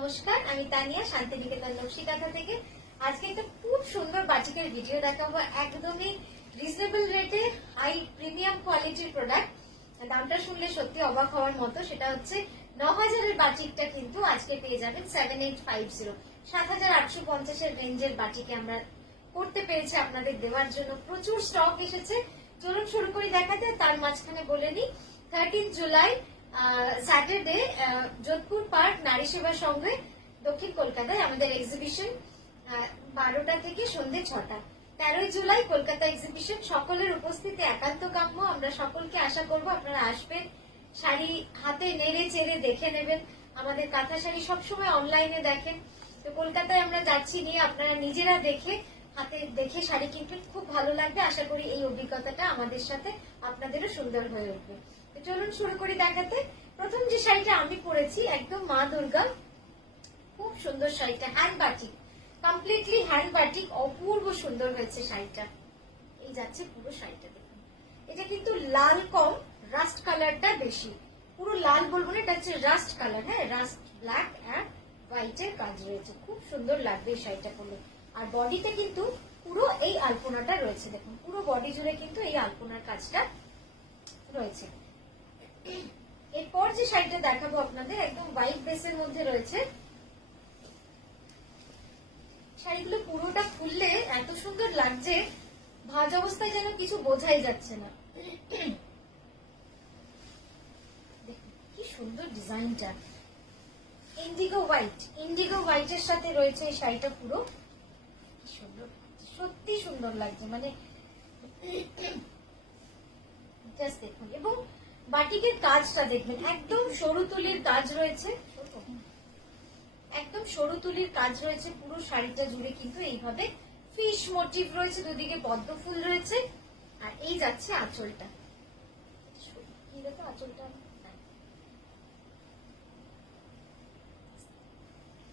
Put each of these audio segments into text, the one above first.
নমস্কার, আমি তানিয়া শান্তিনিকেতন নকশিকাঁথা থেকে। আজকে একটা খুব সুন্দর বাটিকের ভিডিও দেখাবো, একদমই রিজনেবল রেটে হাই প্রিমিয়াম কোয়ালিটির প্রোডাক্ট। দামটা শুনলে সত্যি অবাক হওয়ার মতো। সেটা হচ্ছে 9000-এর বাটিকটা কিন্তু আজকে পেয়ে যাবেন 7850, 7850-এর রেঞ্জের বাটিকে আমরা করতে পেরেছি আপনাদের দেওয়ার জন্য। প্রচুর স্টক এসেছে। চলুন শুরু করি দেখাতে। তার মাঝখানে বলে নিই, 13 জুলাই স্যাটারডে যোধপুর পার্ক নারী সেবা সংঘে দক্ষিণ কলকাতায় আমাদের এক্সিবিশন 12টা থেকে সন্ধ্যে 6টা। 13 জুলাই কলকাতা এক্সিবিশন, সকলের উপস্থিতি একান্ত কাম্য। আমরা সকলকে আশা করব আপনারা আসবেন, শাড়ি হাতে নেড়ে চেড়ে দেখে নেবেন। আমাদের কাঁথা শাড়ি সবসময় অনলাইনে দেখেন, তো কলকাতায় আমরা যাচ্ছি নিয়ে আপনারা নিজেরা দেখে হাতে দেখে শাড়ি কিনবেন, খুব ভালো লাগবে। আশা করি এই অভিজ্ঞতাটা আমাদের সাথে আপনাদেরও সুন্দর হয়ে উঠবে। চলুন শুরু করি দেখাতে। প্রথম যে শাড়িটা আমি পরেছি একদম মা দুর্গা, খুব সুন্দর শাড়িটা, hand batik, completely hand batik, অপূর্ব সুন্দর হয়েছে শাড়িটা। এই যাচ্ছে পুরো শাড়িটা দেখুন। এটা কিন্তু লাল কম, রাস্ট কালারটা বেশি। পুরো লাল বলবো না, এটা হচ্ছে রাস্ট কালার। হ্যাঁ, রাস্ট ব্ল্যাক অ্যান্ড হোয়াইটের কাজ রয়েছে, খুব সুন্দর লাগবে এই শাড়িটা পরলে। আর বডিতে কিন্তু পুরো এই আলপনাটা রয়েছে, দেখুন পুরো বডি জুড়ে কিন্তু এই আলপনার কাজটা রয়েছে। এরপর যে শাড়িটা দেখাবো আপনাদের একদম হোয়াইট বেসের মধ্যে রয়েছে। শাড়িগুলো পুরোটা খুললে এত সুন্দর লাগছে, ভাঁজ অবস্থায় যেন কিছু বোঝাই যাচ্ছে না। দেখুন কি সুন্দর ডিজাইনটা, ইন্ডিগো হোয়াইট, ইন্ডিগো হোয়াইটের সাথে রয়েছে এই শাড়িটা। পুরো কি সুন্দর, সত্যি সুন্দর লাগছে, মানে জাস্ট দেখুন। এবং বাটিকের কাজটা দেখবেন, একদম সরু তুলির কাজ রয়েছে, একদম সরু তুলির কাজ রয়েছে পুরো শাড়িটা জুড়ে। কিন্তু এইভাবে ফিশ মোটিভ রয়েছে, দুদিকে পদ্ম ফুল রয়েছে। আর এই যাচ্ছে আঁচলটা, কি দেখো আঁচলটা,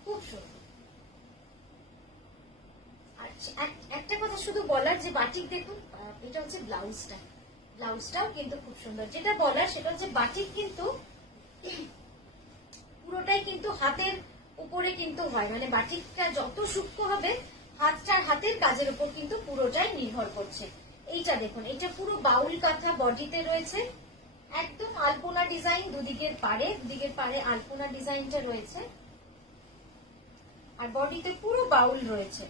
খুব সুন্দর। আর একটা কথা শুধু বলার, যে বাটিক দেখুন, এটা হচ্ছে ব্লাউজটা, ব্লাউজটাও কিন্তু খুব সুন্দর। যেটা বলার সেটা হচ্ছে বাটিক কিন্তু পুরোটাই কিন্তু হাতের উপরে কিন্তু হয়, মানে বাটিকটা যত সূক্ষ্ম হবে হাতের কাজের উপর কিন্তু পুরোটাই নির্ভর করছে। এইটা দেখুন, এটা পুরো বাউল কাঁথা বডিতে রয়েছে, একদম আলপনা ডিজাইন, দুদিকের পাড়ে আলপনা ডিজাইনটা রয়েছে। আর বডিতে পুরো বাউল রয়েছে।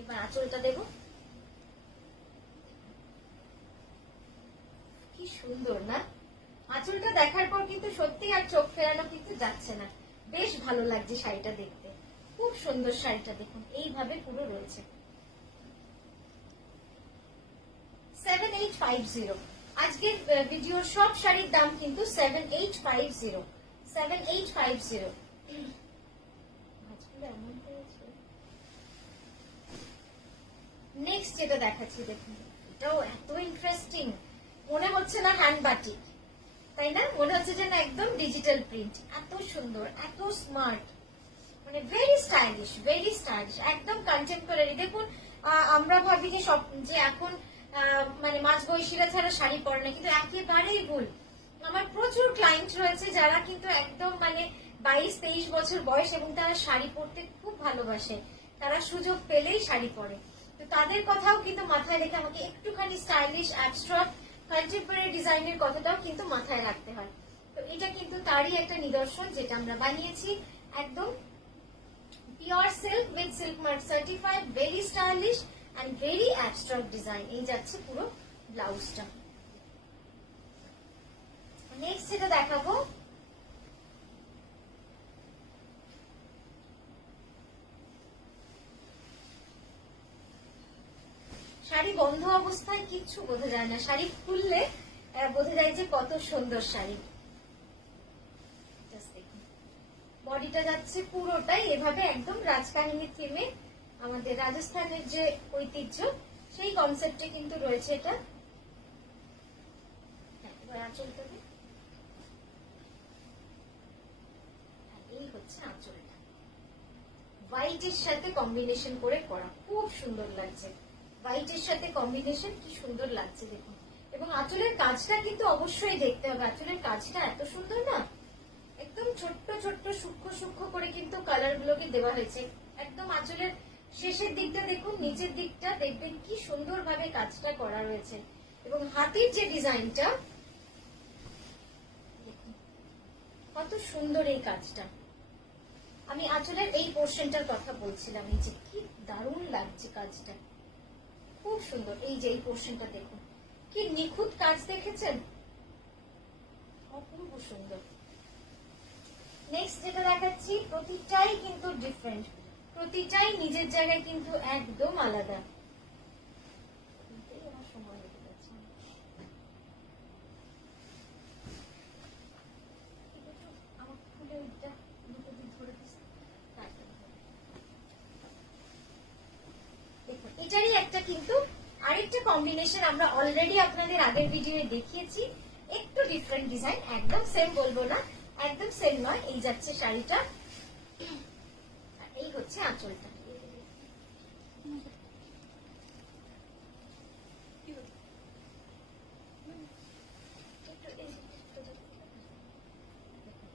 এবার আঁচলটা দেব, কি সুন্দর না? আঁচলটা দেখার পর কিন্তু সত্যি আর চোখ ফেরানো কিন্তু যাচ্ছে না, বেশ ভালো লাগছে শাড়িটা দেখতে, খুব সুন্দর শাড়িটা দেখুন। এইভাবে পুরো রয়েছে 7850। আজকের ভিডিওর সব শাড়ির দাম কিন্তু 7850, 7850। নেক্সট যেটা দেখাচ্ছি দেখুন, এটাও এত ইন্টারেস্টিং, মনে হচ্ছে না হ্যান্ড বাটিক, তাই না? মনে হচ্ছে যে না একদম ডিজিটাল প্রিন্ট। এত সুন্দর, এত স্মার্ট, মানে ভেরি স্টাইলিশ, ভেরি স্টাইলিশ, একদম কন্টেম্পোরারি। দেখুন, আমরা ভাবি যে সব যে এখন মানে মাঝ বয়সীরা ছাড়া শাড়ি পরে না, কিন্তু একেবারেই ভুল। আমার প্রচুর ক্লায়েন্ট রয়েছে যারা কিন্তু একদম মানে 22-23 বছর বয়স, এবং তারা শাড়ি পরতে খুব ভালোবাসে, তারা সুযোগ পেলেই শাড়ি পরে। তো তাদের কথাও কিন্তু মাথায় রেখে আমাকে একটুখানি স্টাইলিশ, অ্যাবস্ট্রাক্ট, কন্টেম্পোরারি ডিজাইনের কথাটাও কিন্তু মাথায় রাখতে হয়। তো এটা কিন্তু তারই একটা নিদর্শন, যেটা আমরা বানিয়েছি একদম pure silk with silk mark certified, very stylish and very abstract design. এই যাচ্ছে পুরো ব্লাউজটা। নেক্সট যেটা দেখাবো, শাড়ি বন্ধ অবস্থায় কিচ্ছু বোঝা যায় না, শাড়ি খুললে বোঝা যায় যে কত সুন্দর শাড়ি। বডিটা যাচ্ছে পুরোটাই এভাবে একদম রাজকাহিনী থিমে, আমাদের রাজস্থানের যে ঐতিহ্য সেই কনসেপ্টে কিন্তু রয়েছে এটা। আঁচলটা এই হচ্ছে আঁচলটা, হোয়াইটের সাথে কম্বিনেশন করে করা, খুব সুন্দর লাগছে। হোয়াইটের সাথে কম্বিনেশন কি সুন্দর লাগছে দেখুন। এবং আঁচলের কাজটা কিন্তু অবশ্যই দেখতে হবে, আঁচলের কাজটা এত সুন্দর না, একদম ছোট্ট ছোট্ট সূক্ষ্ম সূক্ষ্ম করে কিন্তু কালার গুলোকে দেওয়া হয়েছে। একদম আঁচলের শেষের দিকটা দেখুন, নিচের দিকটা দেখবেন কি সুন্দর ভাবে কাজটা করা রয়েছে। এবং হাতির যে ডিজাইনটা, কত সুন্দর এই কাজটা। আমি আঁচলের এই পোর্শনটার কথা বলছিলাম, এই যে কি দারুণ লাগছে কাজটা, খুব সুন্দর। এই যে এই পোর্শনটা দেখুন কি নিখুঁত কাজ, দেখেছেন, অপূর্ব সুন্দর। নেক্সট যেটা দেখাচ্ছি, প্রতিটাই কিন্তু ডিফারেন্ট, প্রতিটাই নিজের জায়গায় কিন্তু একদম আলাদা। সময় লেগে যাচ্ছে, আমার ফুলে ওইটা দুটো দিন ধরে দেখুন, এটারই একটা কিন্তু আরেকটা কম্বিনেশন আমরা অলরেডি আপনাদের আগের ভিডিও দেখিয়েছি, একটু ডিফারেন্ট ডিজাইন, একদম সেম বলবো না, একদম সেম নয়। এই যাচ্ছে শাড়িটা, এই হচ্ছে আঁচলটা।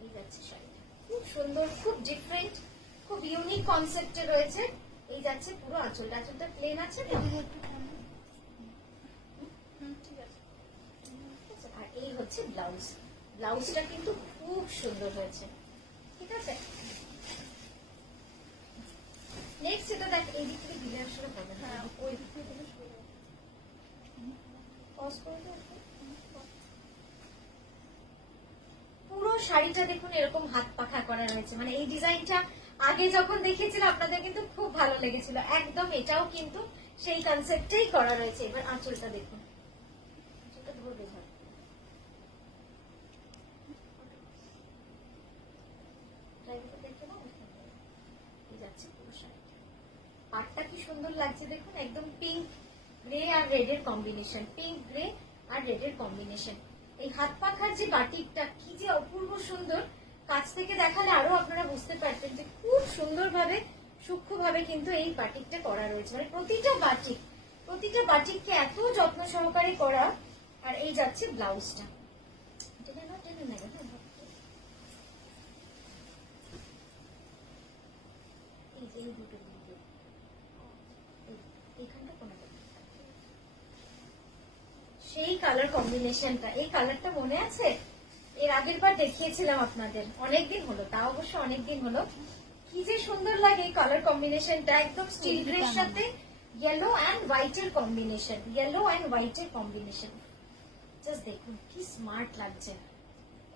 এই যাচ্ছে শাড়িটা, খুব সুন্দর, খুব ডিফারেন্ট, খুব ইউনিক কনসেপ্টে রয়েছে। এই যাচ্ছে পুরো আঁচলটা, আঁচলটা প্লেন আছে না, আর এই হচ্ছে ব্লাউজ, ব্লাউজটা কিন্তু খুব সুন্দর হয়েছে, ঠিক আছে। নেক্সট এটা দেখ, এই দিক থেকে দিলে আসলে হবে না, ওই দিক থেকে দিলে পজ করে দাও। পুরো শাড়িটা দেখুন এরকম হাত পাখা করা রয়েছে, মানে এই ডিজাইনটা আগে যখন দেখেছিলাম আপনাদের কিন্তু খুব ভালো লেগেছিল, একদম এটাও কিন্তু সেই কনসেপ্টেই করা রয়েছে। এবার আঁচলটা দেখুন, আঁচলটা ধরবে, পাটটা কি সুন্দর লাগছে দেখুন, একদম পিঙ্ক গ্রে আর রেড এর কম্বিনেশন, পিঙ্ক গ্রে আর রেড এর কম্বিনেশন। এই হাত পাখার যে বাটিকটা কি যে অপূর্ব সুন্দর, কাছ থেকে দেখালে আরো আপনারা বুঝতে পারতেন যে খুব সুন্দরভাবে সূক্ষ্মভাবে কিন্তু এই বাটিকটা করা রয়েছে, মানে প্রতিটা বাটিককে এত যত্ন সহকারে করা। আর এই যাচ্ছে ব্লাউজটা, এই যে এই দুটো দিকে এইখানটা কোন সেই কালার কম্বিনেশনটা, এই কালারটা মনে আছে, এর আগের বার দেখিয়েছিলাম আপনাদের, অনেকদিন হলো, তা অবশ্য অনেকদিন হলো। কি যে সুন্দর লাগে এই কালার কম্বিনেশনটা, একদম স্টিল গ্রের সাথে ইয়েলো অ্যান্ড হোয়াইট এর কম্বিনেশন, ইয়েলো অ্যান্ড হোয়াইট এর কম্বিনেশন, জাস্ট দেখুন কি স্মার্ট লাগছে,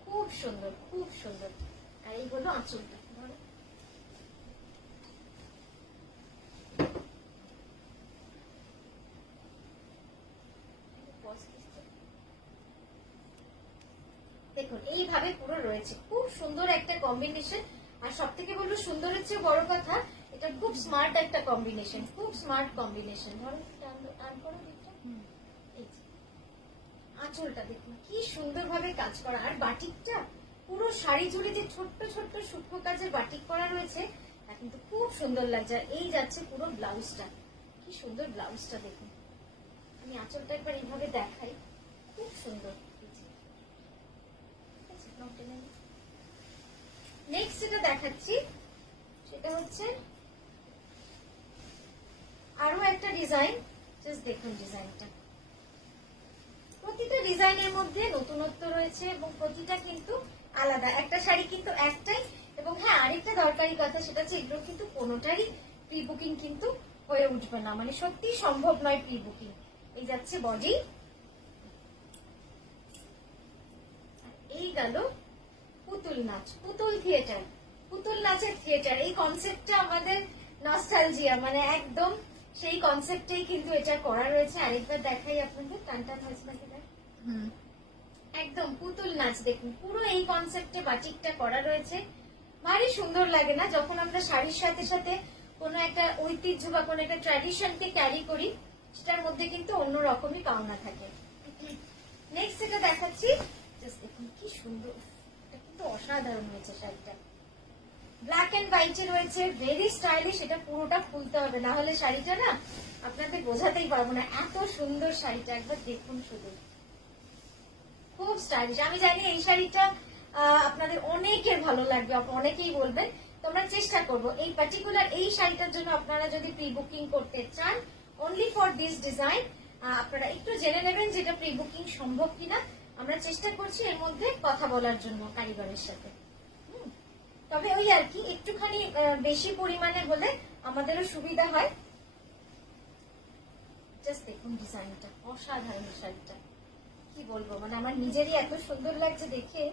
খুব সুন্দর, খুব সুন্দর। আর এই হলো আঁচলটা, দেখুন এইভাবে পুরো রয়েছে, খুব সুন্দর একটা কম্বিনেশন। আর সব থেকে বলবো সুন্দরের চেয়ে বড় কথা, এটা খুব স্মার্ট একটা কম্বিনেশন, খুব স্মার্ট কম্বিনেশন। ধরো আঁচলটা দেখুন কি সুন্দর ভাবে কাজ করা, আর বাটিকটা পুরো শাড়ি জুড়ে যে ছোট্ট ছোট্ট সূক্ষ্ম কাজের বাটিক করা রয়েছে, তা কিন্তু খুব সুন্দর লাগছে। এই যাচ্ছে পুরো ব্লাউজটা, কি সুন্দর ব্লাউজটা দেখুন, আমি আঁচলটা একবার এইভাবে দেখাই, খুব সুন্দর। নেক্সট যেটা দেখাচ্ছি সেটা হচ্ছে আরো একটা ডিজাইন, জাস্ট দেখুন ডিজাইনটা, প্রতিটা ডিজাইনের মধ্যে নতুনত্ব রয়েছে এবং প্রতিটা কিন্তু আলাদা। একটা শাড়ি কিন্তু একটাই, এবং হ্যাঁ আরেকটা দরকারি কথা সেটা হচ্ছে এগুলো কিন্তু কোনোটারই প্রি বুকিং কিন্তু হয়ে উঠবে না, মানে সত্যি সম্ভব নয় প্রি বুকিং। এই যাচ্ছে বডি, এই গেল পুতুল নাচ, পুতুল থিয়েটার, পুতুল নাচের থিয়েটার, এই কনসেপ্টটা আমাদের নস্টালজিয়া, মানে একদম সেই কনসেপ্টেই কিন্তু এটা করা রয়েছে। আরেকবার দেখাই আপনাদের, টানটান হয়েছে নাকি, একদম পুতুল নাচ দেখুন, পুরো এই কনসেপ্টে বাটিকটা করা রয়েছে। ভারী সুন্দর লাগে না যখন আমরা শাড়ির সাথে সাথে কোনো একটা ঐতিহ্য বা কোনো একটা ট্র্যাডিশনকে ক্যারি করি, সেটার মধ্যে কিন্তু অন্যরকমই পাওনা থাকে। নেক্সট যেটা দেখাচ্ছি, জাস্ট দেখুন কি সুন্দর, এটা কিন্তু অসাধারণ হয়েছে শাড়িটা, ব্ল্যাক এন্ড হোয়াইটে রয়েছে, ভেরি স্টাইলিশ। এটা পুরোটা খুলতে হবে, না হলে শাড়িটা না আপনাদের বোঝাতেই পারবো না, এত সুন্দর শাড়িটা, একবার দেখুন শুধু খুব স্টাইলিশ। আমি জানি এই শাড়িটা আপনাদের অনেকের ভালো লাগবে, অনেকেই বলবেন। তো আমরা চেষ্টা করব এই পার্টিকুলার এই শাড়িটার জন্য আপনারা যদি প্রি বুকিং করতে চান, অনলি ফর দিস ডিজাইন আপনারা একটু জেনে নেবেন যেটা প্রি বুকিং সম্ভব কিনা। আমরা চেষ্টা করছি এর মধ্যে কথা বলার জন্য কারিগরের সাথে। তবে ওই আর কি একটুখানি বেশি পরিমাণে হলে আমাদেরও সুবিধা হয়। জাস্ট দেখুন ডিজাইনটা, অসাধারণ শাড়িটা, কি বলবো, মানে আমার নিজেরই এত সুন্দর লাগছে দেখে।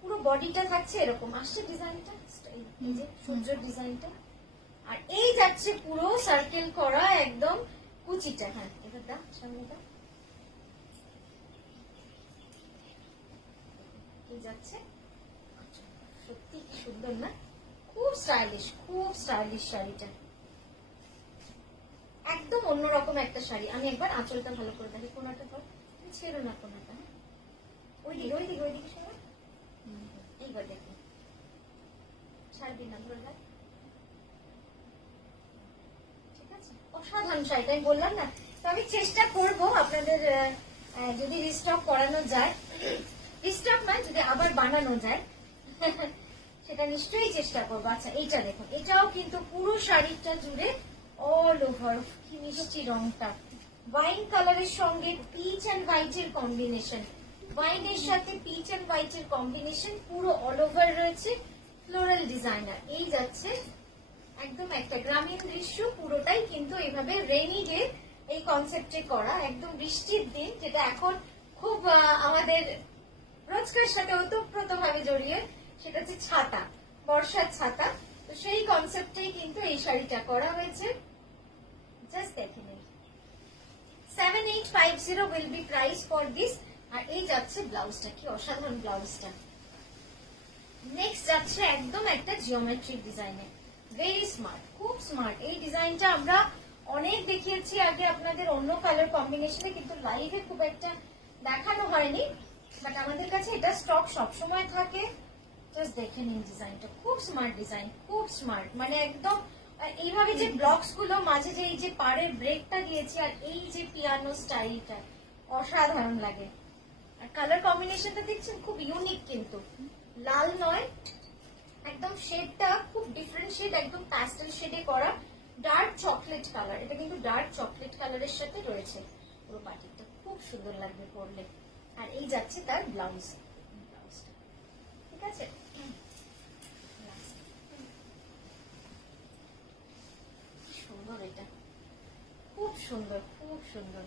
পুরো বডিটা থাকছে এরকম, আসছে ডিজাইনটা, এই যে সূর্যের ডিজাইনটা, আর এই যাচ্ছে পুরো সার্কেল করা একদম কুচিটা। হ্যাঁ এবার দা সামনেটা এই যাচ্ছে, সত্যি কি সুন্দর না, খুব স্টাইলিশ, খুব স্টাইলিশ শাড়িটা, একদম অন্যরকম একটা শাড়ি। আমি একবার আঁচলটা ভালো করে দেখি, কোনাটা তো ছেড়ো না, কোনাটা ওইদিকে ওইদিকে ওইদিকে সবাই এইবার দেখুন, ছাড়বি না ধরে রাখ, ঠিক আছে। অসাধারণ শাড়িটা আমি বললাম না। তো আমি চেষ্টা করব আপনাদের যদি রিস্টক করানো যায়, রিস্টক নয় যদি আবার বানানো যায় সেটা নিশ্চয়ই চেষ্টা করবো। আচ্ছা এইটা দেখুন, এটাও কিন্তু পুরো শাড়িটা জুড়ে অল ওভার কি মিষ্টি রংটা, ওয়াইন কালারের সঙ্গে পিচ এন্ড হোয়াইট এর কম্বিনেশন, ওয়াইনের সাথে পিচ এন্ড হোয়াইট এর কম্বিনেশন, পুরো অল ওভার রয়েছে ফ্লোরাল ডিজাইনার। এই যাচ্ছে একদম একটা গ্রামীণ দৃশ্য, পুরোটাই কিন্তু এইভাবে রেইনি ডে এই কনসেপ্টে করা, একদম বৃষ্টির দিন, যেটা এখন খুব আমাদের রোজকার সাথে ওতপ্রোতভাবে জড়িয়ে, সেটা হচ্ছে ছাতা, বর্ষার ছাতা। তো সেই কনসেপ্টেই কিন্তু এই শাড়িটা করা হয়েছে। জাস্ট দেখে নিন, 7850 will be price for this। আর এই যাচ্ছে ব্লাউজটা, কি অসাধারণ ব্লাউজটা। নেক্সট যাচ্ছে একদম একটা জিওমেট্রিক ডিজাইনে, ভেরি স্মার্ট, খুব স্মার্ট। এই ডিজাইনটা আমরা অনেক দেখিয়েছি আগে আপনাদের অন্য কালার কম্বিনেশনে, কিন্তু লাইভে খুব একটা দেখানো হয়নি, বাট আমাদের কাছে এটা স্টক সবসময় থাকে। জাস্ট দেখে নিন ডিজাইনটা, খুব স্মার্ট ডিজাইন, খুব স্মার্ট, মানে একদম এইভাবে যে ব্লকস গুলো মাঝে যে এই যে পাড়ের ব্রেকটা দিয়েছি, আর এই যে পিয়ানো স্টাইলটা অসাধারণ লাগে। আর কালার কম্বিনেশনটা দেখছেন খুব ইউনিক, কিন্তু লাল নয়, একদম শেডটা খুব ডিফারেন্ট শেড, একদম প্যাস্টেল শেডে করা, ডার্ক চকলেট কালার। এটা কিন্তু ডার্ক চকলেট কালারের সাথে রয়েছে পুরো বাটিকটা, খুব সুন্দর লাগবে পরলে। আর এই যাচ্ছে তার ব্লাউজ, ঠিক আছে। সুন্দর, এটা খুব সুন্দর, খুব সুন্দর।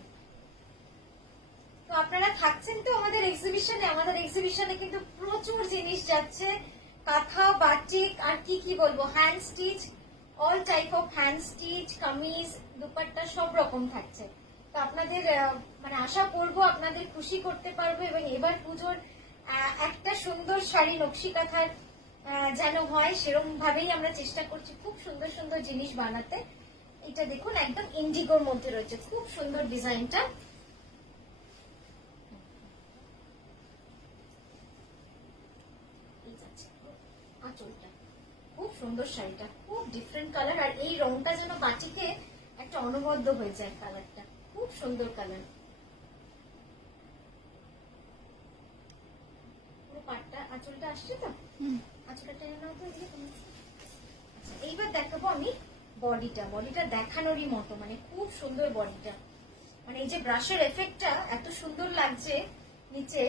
তো আপনারা থাকছেন তো আমাদের এক্সিবিশনে, আমাদের এক্সিবিশনে কিন্তু প্রচুর জিনিস যাচ্ছে, কাঁথা, বাটিক, আর কি কি বলবো, hand stitch, all type of hand stitch, kameez, dupatta সব রকম থাকছে। তো আপনাদের মানে আশা করবো আপনাদের খুশি করতে পারবো, এবং এবার পুজোর একটা সুন্দর শাড়ি নকশি কাঁথার যেন হয়, সেরকম ভাবেই আমরা চেষ্টা করছি খুব সুন্দর সুন্দর জিনিস বানাতে। এটা দেখুন একদম ইন্ডিগোর মধ্যে রয়েছে, খুব সুন্দর ডিজাইনটা। আঁচলটা খুব সুন্দর, শাড়িটা খুব ডিফারেন্ট কালার, আর এই রংটা যেন বাটিকে একটা অনবদ্য হয়ে যায়, কালারটা খুব সুন্দর কালার। পুরো পাটটা আঁচলটা আসছে তো, আঁচলটা টেনে নাও তো। আচ্ছা এইবার দেখাবো আমি বডিটা, বডিটা দেখানোরই মতো, মানে খুব সুন্দর বডিটা, মানে এই যে ব্রাশের এফেক্টটা এত সুন্দর লাগছে নিচে,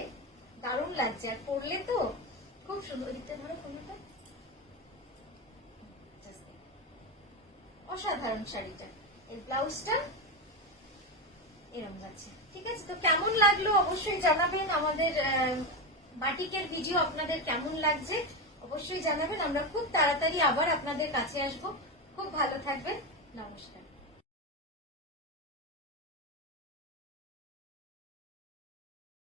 দারুণ লাগছে, আর পরলে তো খুব সুন্দর। দিকটা ধরো কোনটা, অসাধারণ শাড়িটা। এর ব্লাউজটা এরকম যাচ্ছে, ঠিক আছে। তো কেমন লাগলো অবশ্যই জানাবেন, আমাদের বাটিকের ভিডিও আপনাদের কেমন লাগছে অবশ্যই জানাবেন। আমরা খুব তাড়াতাড়ি আবার আপনাদের কাছে আসবো। খুব ভালো থাকবেন, নমস্কার।